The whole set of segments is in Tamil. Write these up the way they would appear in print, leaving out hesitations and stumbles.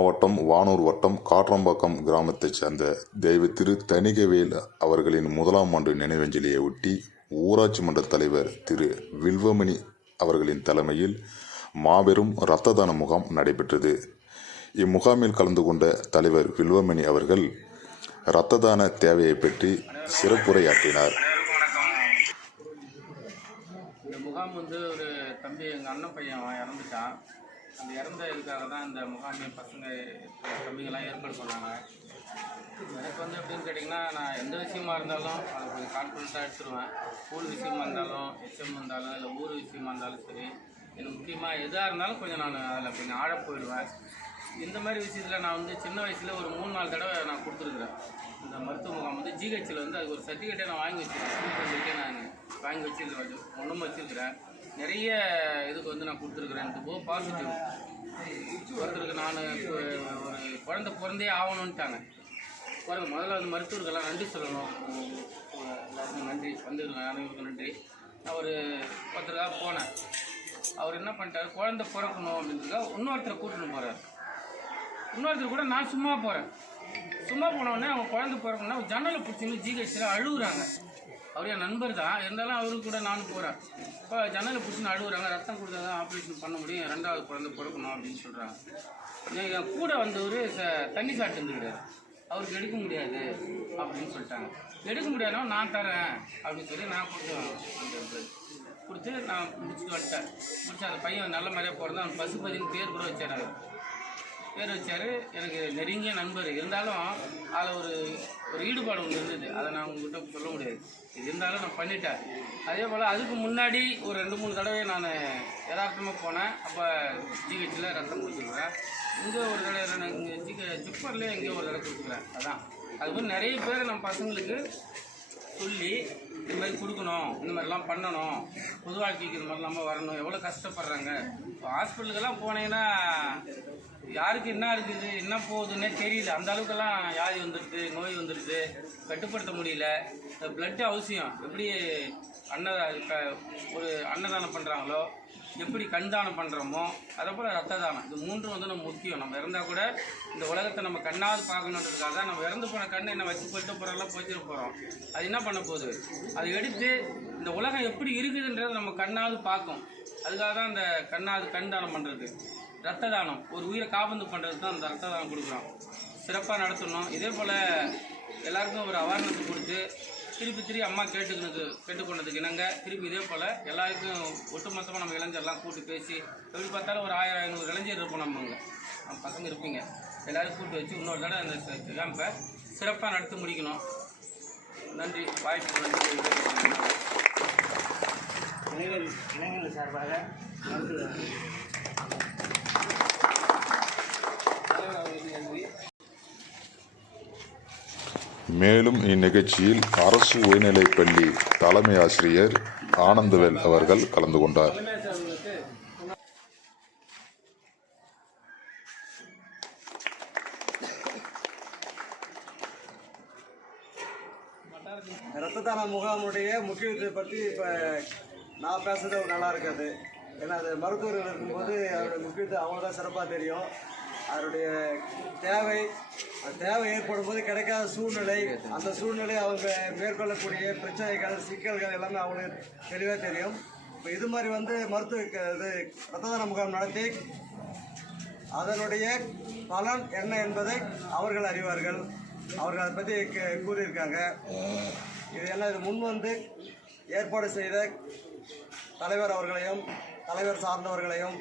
மாவட்டம் வானூர் வட்டம் காட்ரம்பாக்கம் கிராமத்தைச் சேர்ந்த தெய்வ திரு தணிகவேல் அவர்களின் 1ஆம் ஆண்டு நினைவஞ்சலியை ஒட்டி ஊராட்சி மன்ற தலைவர் திரு வில்வமணி அவர்களின் தலைமையில் மாபெரும் இரத்த தான முகாம் நடைபெற்றது. இம்முகாமில் கலந்து கொண்ட தலைவர் வில்வமணி அவர்கள் இரத்த தான தேவையை பற்றி சிறப்புரையாற்றினார். இந்த முகாம் ஒரு தம்பி எங்கள் அண்ணன் பையன் இறந்துட்டான். அந்த இறந்த இதுக்காக தான் இந்த முகாமை பசங்க தம்பிகள்லாம் ஏற்பாடு பண்ணாங்க. எனக்கு எப்படின்னு கேட்டிங்கன்னா, நான் எந்த விஷயமா இருந்தாலும் அதை கொஞ்சம் கான்ஃபிடென்ட்டாக எடுத்துருவேன். ஸ்கூல் விஷயமா இருந்தாலும், எச்எம் இருந்தாலும், இல்லை ஊர் விஷயமா இருந்தாலும் சரி, எனக்கு முக்கியமாக எதாக இருந்தாலும் கொஞ்சம் நான் அதில் கொஞ்சம் ஆழ போயிடுவேன். இந்த மாதிரி விஷயத்தில் நான் சின்ன வயசில் ஒரு 3-4 தடவை நான் கொடுத்துருக்குறேன். இந்த மருத்துவ முகாம் ஜிஹெச்சில் அதுக்கு ஒரு சர்டிஃபிகேட்டை நான் வாங்கி வச்சுருக்கேன். ஸ்கூல் சர்டிஃபிகேட்டே நான் வாங்கி வச்சுருக்கிறேன், ஒன்றும் வச்சுருக்கிறேன். நிறைய இதுக்கு நான் கொடுத்துருக்குறேன். எனக்கு போக பாசிட்டிவ். ஒருத்தருக்கு நான் ஒரு குழந்தை பிறந்தே ஆகணுன்ட்டாங்க. முதல்ல மருத்துவர்களெல்லாம் நன்றி சொல்லணும். எல்லாருக்கும் நன்றி, அனைவருக்கும் நன்றி. நான் ஒருத்தருக்காக போனேன். அவர் என்ன பண்ணிட்டார், குழந்தை பிறக்கணும் அப்படின்றதுக்காக இன்னொருத்தரை கூட்டின்னு போகிறார். இன்னொருத்தர் கூட நான் சும்மா போகிறேன். சும்மா போனோடனே அவங்க குழந்தை பிறக்கணும்னா ஜன்னலை பிடிச்சின்னு ஜிஹெச்சில் அழுகுறாங்க. அவர் என் நண்பர் தான், இருந்தாலும் அவருக்கு கூட நானும் போகிறேன். இப்போ ஜன்னலை பிடிச்சின்னு அழுகுறாங்க. ரத்தம் கொடுத்தா தான் ஆப்ரேஷன் பண்ண முடியும், 2வது குழந்தை பிறக்கணும் அப்படின்னு சொல்கிறாங்க. என் கூட தண்ணி சாப்பிட்டுருக்கிறார். அவருக்கு எடுக்க முடியாது அப்படின்னு சொல்லிட்டாங்க. எடுக்க முடியாதுன்னா நான் தரேன் அப்படின்னு சொல்லி நான் கொடுத்து நான் முடிச்சுட்டு வந்துட்டேன். முடிச்சு அந்த பையன் நல்ல மாதிரியாக போகிறதா அவன் பசுபதினு பேர் கூட வச்சார். பேர் வச்சார். எனக்கு நெருங்கிய நண்பர். இருந்தாலும் அதில் ஒரு ஈடுபாடு ஒன்று இருந்தது. அதை நான் உங்கள்கிட்ட சொல்ல முடியாது. இது இருந்தாலும் நான் பண்ணிட்டேன். அதே போல் அதுக்கு முன்னாடி ஒரு 2-3 தடவை நான் யதார்த்தமாக போனேன். அப்போ ஜிஹெச்சில் ரத்தம் கொடுத்துருக்குறேன். இங்கே ஒரு தடவை இங்கே ஜிப்பர்லேயே எங்கேயோ ஒரு தடவை கொடுத்துக்கிறேன். அதான் அதுமாதிரி நிறைய பேர் நம்ம பசங்களுக்கு சொல்லி இது மாதிரி கொடுக்கணும், இந்த மாதிரிலாம் பண்ணணும், பொது வாழ்க்கைக்கு இது மாதிரிலாம் வரணும். எவ்வளோ கஷ்டப்படுறாங்க. இப்போ ஹாஸ்பிட்டலுக்கெல்லாம் போனீங்கன்னா யாருக்கு என்ன இருக்குது, என்ன போகுதுன்னே தெரியல. அந்த அளவுக்கெல்லாம் வியாதி வந்துடுது, நோய் வந்துடுது, கட்டுப்படுத்த முடியல. பிளட்டு அவசியம். எப்படி ஒரு அன்னதானம் பண்ணுறாங்களோ, எப்படி கண் தானம் பண்ணுறோமோ, அதை போல் ரத்த தானம். இது 3 நம்ம முக்கியம். நம்ம இறந்தால் கூட இந்த உலகத்தை நம்ம கண்ணாவது பார்க்கணுன்றதுக்காக நம்ம இறந்து போன கண்ணை என்ன வச்சு போயிட்டு போகிறோம்லாம் போய்ச்சிட்டு போகிறோம். அது என்ன பண்ண போகுது, அதை எடுத்து இந்த உலகம் எப்படி இருக்குதுன்றதை நம்ம கண்ணாவது பார்க்கும். அதுக்காக தான் அந்த கண் தானம் பண்ணுறது. ரத்த தானம் ஒரு உயிரை காபந்து பண்ணுறது தான் அந்த ரத்த தானம் கொடுக்குறோம். சிறப்பாக நடத்தணும். இதே போல் எல்லாருக்கும் ஒரு அவேர்னஸ் கொடுத்து திருப்பி அம்மா கேட்டுக்கொண்டதுக்கு இணங்க திருப்பி இதே போல் எல்லாருக்கும் ஒட்டுமொத்தமாக நம்ம இளைஞர்லாம் கூட்டு பேசி எப்படி பார்த்தாலும் ஒரு 1000-500 இளைஞர் இருப்போம். நம்ம பசங்க இருப்பீங்க. எல்லோரும் கூட்டு வச்சு இன்னொரு தடவை அந்த கேம்பை சிறப்பாக நடத்தி முடிக்கணும். நன்றி. வாய்ப்பு இளைஞர்கள் சார்பாக மேலும் இந்நிகழ்ச்சியில் அரசு உயர்நிலைப்பள்ளி தலைமை ஆசிரியர் ஆனந்தவேல் அவர்கள் கலந்து கொண்டார். இரத்த தான முகாமுடைய முக்கியத்துவத்தை பற்றி இப்போ நான் பேசுறது நல்லா இருக்காது. ஏன்னா அது மருத்துவர்கள் இருக்கும்போது அதோடைய முக்கியத்துவம் அவ்வளோதான் சிறப்பாக தெரியும். அதனுடைய தேவை ஏற்படும் போது கிடைக்காத சூழ்நிலை, அந்த சூழ்நிலை அவங்க மேற்கொள்ளக்கூடிய பிரச்சனைகள், சிக்கல்கள் எல்லாமே அவங்களுக்கு தெளிவாக தெரியும். இப்போ இது மாதிரி இரத்த தான முகாம் நடத்தி அதனுடைய பலன் என்ன என்பதை அவர்கள் அறிவார்கள். அவர்கள் அதை பற்றி கூறியிருக்காங்க. இது முன் ஏற்பாடு செய்த தலைவர் அவர்களையும் தலைவர் சார்ந்தவர்களையும்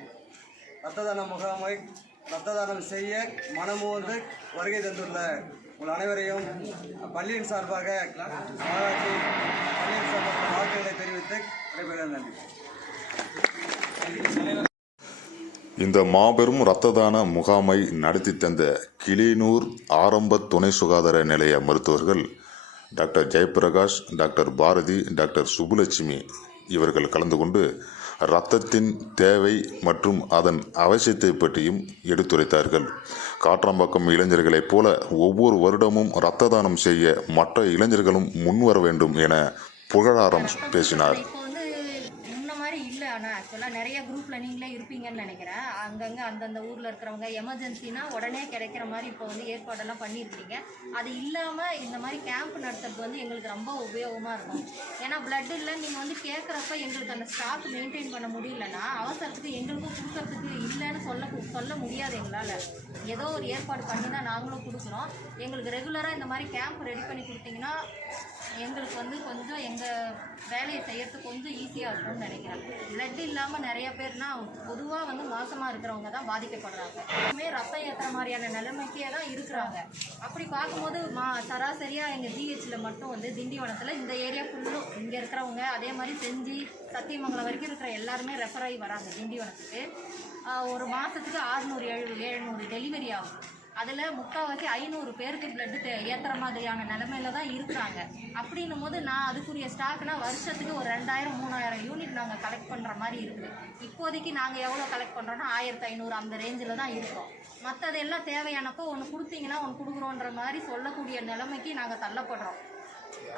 இரத்த தான முகாமை இரத்த தானம் செய்ய மனமுவந்து வருகை தந்துள்ள உங்கள் அனைவரையும் பள்ளியின் சார்பாக பாராட்டி பள்ளியின் சார்பாக வாழ்த்துக்களை தெரிவித்து விடைபெறுகிறேன். நன்றி. இந்த மாபெரும் இரத்த தான முகாமை நடத்தி தந்த கிளியனூர் ஆரம்ப துணை சுகாதார நிலைய மருத்துவர்கள் doctor Jayaprakash, doctor Bharathi, doctor Subbulakshmi இவர்கள் கலந்து கொண்டு இரத்தத்தின் தேவை மற்றும் அதன் அவசியத்தை பற்றியும் எடுத்துரைத்தார்கள். காட்ரம்பாக்கம் இளைஞர்களைப் போல ஒவ்வொரு வருடமும் இரத்த தானம் செய்ய மற்ற இளைஞர்களும் முன்வர வேண்டும் என புகழாரம் பேசினார். முன்ன மாதிரி இல்லை. ஆனால் ஆக்சுவலாக நிறைய குரூப்பில் நீங்களே இருப்பீங்கன்னு நினைக்கிறேன். அங்கங்கே அந்தந்த ஊரில் இருக்கிறவங்க எமர்ஜென்சினா உடனே கிடைக்கிற மாதிரி இப்போ வந்து ஏற்பாடெல்லாம் பண்ணியிருக்கீங்க. அது இல்லாமல் இந்த மாதிரி கேம்ப் நடத்துறது வந்து எங்களுக்கு ரொம்ப உபயோகமாக இருக்கும். ஏன்னா பிளட் இல்லை நீங்கள் வந்து கேட்குறப்ப எங்களுக்கு அந்த ஸ்டாக் மெயின்டைன் பண்ண முடியலன்னா அவசரத்துக்கு எங்களுக்கும் கொடுக்கறதுக்கு இல்லைன்னு சொல்ல முடியாது. எங்களால் ஏதோ ஒரு ஏற்பாடு பண்ணி தான் நாங்களும் கொடுக்குறோம். எங்களுக்கு ரெகுலராக இந்த மாதிரி கேம்ப் ரெடி பண்ணி கொடுத்தீங்கன்னா எங்களுக்கு வந்து கொஞ்சம் எங்கள் வேலையை செய்யறதுக்கு கொஞ்சம் ஈஸியாக இருக்கும்னு நினைக்கிறேன். பிளட் இல்லாமல் நிறைய பேர்னா பொதுவாக வந்து மாசமாக இருக்கிறவங்க தான் பாதிக்கப்படுறாங்க. எல்லாமே ரத்தம் ஏற்றுற மாதிரியான நிலைமைக்கே தான் இருக்கிறாங்க. அப்படி பார்க்கும்போது சராசரியாக எங்கள் ஜிஹெச்சில் மட்டும் வந்து திண்டிவனத்தில் இந்த ஏரியா ஃபுல்லும் இங்கே இருக்கிறவங்க, அதே மாதிரி செஞ்சி சத்தியமங்கலம் வரைக்கும் இருக்கிற எல்லாருமே ரெஃபர் ஆகி வராங்க திண்டிவனத்துக்கு. ஒரு மாதத்துக்கு 600-700 டெலிவரி ஆகும். அதில் முக்கால்வாசி 500 பேருக்கு பிளட்டு ஏற்றுற மாதிரியான நிலமையில தான் இருக்கிறாங்க. அப்படின்னும் போது நான் அதுக்குரிய ஸ்டாக்னா வருஷத்துக்கு ஒரு 2000-3000 யூனிட் நாங்கள் கலெக்ட் பண்ணுற மாதிரி இருக்குது. இப்போதைக்கு நாங்கள் எவ்வளோ கலெக்ட் பண்ணுறோன்னா 1500 அந்த ரேஞ்சில் தான் இருக்கோம். மற்றதெல்லாம் தேவையானப்போ ஒன்று கொடுத்தீங்கன்னா ஒன்று கொடுக்குறோன்ற மாதிரி சொல்லக்கூடிய நிலைமைக்கு நாங்கள் தள்ளப்படுறோம்.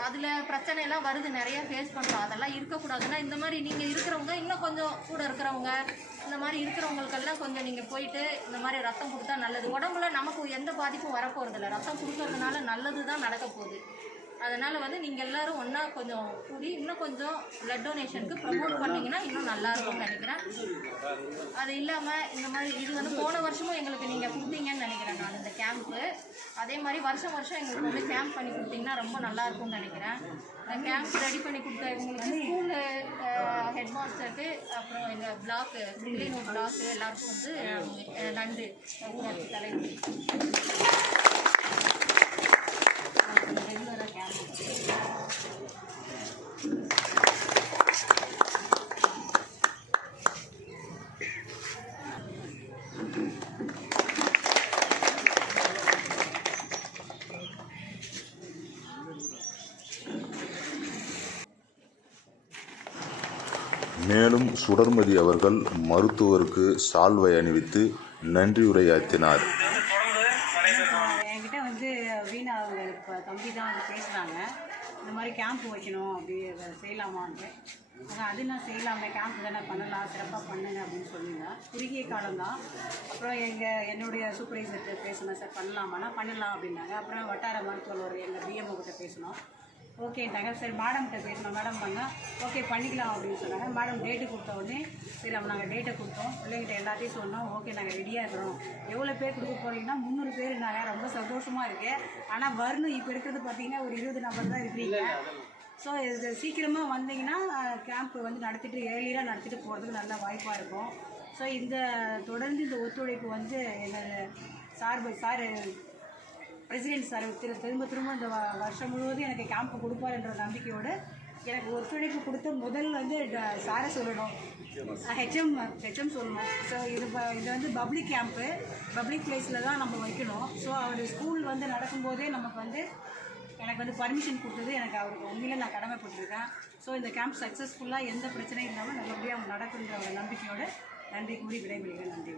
அதில் பிரச்சனையெல்லாம் வருது, நிறைய ஃபேஸ் பண்ணுறோம். அதெல்லாம் இருக்கக்கூடாதுன்னா இந்த மாதிரி நீங்கள் இருக்கிறவங்க இன்னும் கொஞ்சம் கூட இருக்கிறவங்க இந்த மாதிரி இருக்கிறவங்களுக்கெல்லாம் கொஞ்சம் நீங்கள் போயிட்டு இந்த மாதிரி ரத்தம் கொடுத்தா நல்லது. உடம்புல நமக்கு எந்த பாதிப்பும் வரப்போகிறதில்ல. ரத்தம் கொடுக்கறதுனால நல்லது தான் நடக்க போகுது. அதனால் வந்து நீங்கள் எல்லோரும் ஒன்றா கொஞ்சம் கூடி இன்னும் கொஞ்சம் பிளட் டொனேஷனுக்கு ப்ரமோட் பண்ணிங்கன்னா இன்னும் நல்லாயிருக்கும்னு நினைக்கிறேன். அது இல்லாமல் இந்த மாதிரி இது வந்து போன வருஷமும் எங்களுக்கு நீங்கள் கொடுத்தீங்கன்னு நினைக்கிறேன் நான் இந்த கேம்ப்பு. அதே மாதிரி வருஷம் எங்களுக்கு வந்து கேம்ப் பண்ணி கொடுத்தீங்கன்னா ரொம்ப நல்லாயிருக்கும்னு நினைக்கிறேன். கேம்ப் ரெடி பண்ணி கொடுத்த இவங்களுக்கு ஸ்கூலு ஹெட் மாஸ்டருக்கு, அப்புறம் எங்கள் பிளாக்கு கிளினூர் பிளாக்கு எல்லாருக்கும் வந்து நன்றி. ஊராட்சி தலைவர் ரெகுலராக கேம்ப் மேலும் சுடர்மதி அவர்கள் மருத்துவருக்கு சால்வை அணிவித்து நன்றியுரையாற்றினார். என்கிட்ட வந்து வீணா அவங்க இப்போ தம்பி தான் வந்து பேசுகிறாங்க. இந்த மாதிரி கேம்ப் வைக்கணும் அப்படி செய்யலாமான்ட்டு. அது நான் செய்யலாமே, கேம்ப் தானே பண்ணலாம், சிறப்பாக பண்ணுங்க அப்படின்னு சொல்லியிருந்தேன். குறுகிய காலம்தான். அப்புறம் என்னுடைய சூப்பர்வைசர்கிட்ட பேசினேன், சார் பண்ணலாமான்னா பண்ணலாம் அப்படின்னாங்க. அப்புறம் வட்டார மருத்துவர் எங்கள் பிஎம்ஓ கிட்ட பேசினோம், ஓகேட்டாங்க. சரி மேடம்கிட்ட பேசினோம், மேடம் பண்ணால் ஓகே பண்ணிக்கலாம் அப்படின்னு சொன்னாங்க. மேடம் டேட்டு கொடுத்த உடனே சரி அப்போ நாங்கள் டேட்டை கொடுத்தோம். பிள்ளைங்கிட்ட எல்லாத்தையும் சொன்னோம், ஓகே நாங்கள் ரெடியாக இருக்கிறோம். எவ்வளோ பேர் கொடுக்க போகிறீங்கன்னா 300 பேர். நாங்கள் ரொம்ப சந்தோஷமாக இருக்குது. ஆனால் வரணும் இப்போ இருக்கிறது பார்த்தீங்கன்னா ஒரு 20 நபர் தான் இருக்கிறீங்க. ஸோ இது சீக்கிரமாக வந்தீங்கன்னா கேம்ப் வந்து நடத்திட்டு ஏர்லியராக நடத்திட்டு போகிறதுக்கு நல்ல வாய்ப்பாக இருக்கும். ஸோ தொடர்ந்து இந்த ஒத்துழைப்பு வந்து எங்கள் சார் பிரசிடென்ட் சார் திரும்ப இந்த வருஷம் முழுவதும் எனக்கு கேம்ப் கொடுப்பாருன்ற நம்பிக்கையோடு எனக்கு ஒத்துழைப்பு கொடுத்த முதல் வந்து சாரை சொல்லணும், ஹெச்எம் சொல்லணும். ஸோ இது வந்து பப்ளிக் கேம்ப்பு, பப்ளிக் பிளேஸில் தான் நம்ம வைக்கணும். ஸோ அவர் ஸ்கூல் வந்து நடக்கும்போதே நமக்கு வந்து எனக்கு வந்து பர்மிஷன் கொடுத்தது எனக்கு அவருக்கு உண்மையில நான் கடமைப்பட்டிருக்கேன். ஸோ இந்த கேம்ப் சக்ஸஸ்ஃபுல்லாக எந்த பிரச்சனையும் இல்லாமல் நல்லபடியாக நடக்குன்ற ஒரு நம்பிக்கையோடு நன்றி கூறி விடைபெறுகிறேன். நன்றி.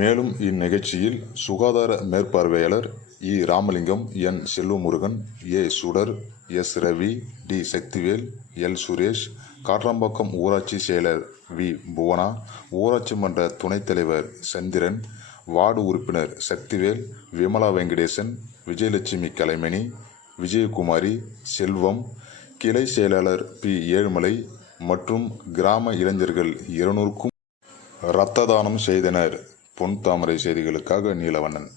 மேலும் இந்நிகழ்ச்சியில் சுகாதார மேற்பார்வையாளர் இ. ராமலிங்கம், என். Selvamurugan, A. Sudar, S. Ravi, T. Sakthivel, L. Suresh, Kattrambakkam ஊராட்சி செயலர் வி. புவனா, ஊராட்சி மன்ற துணைத் தலைவர் சந்திரன், வார்டு உறுப்பினர் சக்திவேல், விமலா வெங்கடேசன், விஜயலட்சுமி கலைமணி, விஜயகுமாரி, செல்வம், கிளை செயலாளர் பி. ஏழுமலை மற்றும் கிராம இளைஞர்கள் 200க்கும் இரத்த தானம் செய்தனர். பொன் தாமரை செய்திகளுக்காக நீலவண்ணன்.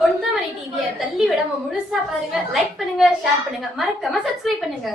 பொன்தாமரை டிவியை தள்ளி விடாம முழுசா பாருங்க, லைக் பண்ணுங்க, ஷேர் பண்ணுங்க, மறக்காம சப்ஸ்கிரைப் பண்ணுங்க.